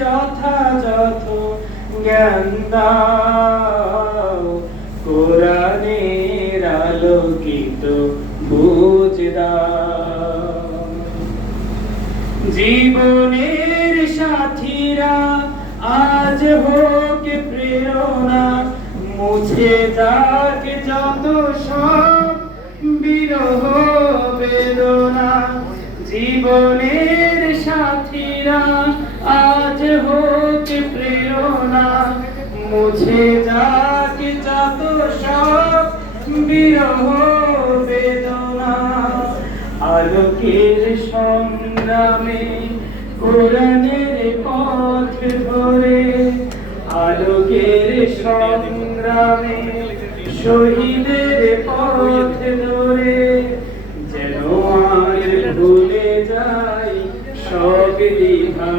যথাযথ জ্ঞান দাও, কোরআনের আলোকিত বুঝ দাও। জীবনের সাথীরা আজ হোক প্রেরণা, মুছে যাক যত সব বিরহ বেদনা। জীবনের সাথীরা আজ হোক প্রেরণা, মুছে যাক যত সব বিরহ বেদনা। আলোকের সংগ্রামে কোরআনের পথ ধরে, আলোকের সংগ্রামে শহীদের পথ ধরে, যেন আর ভুলে যাই সব দ্বিধা।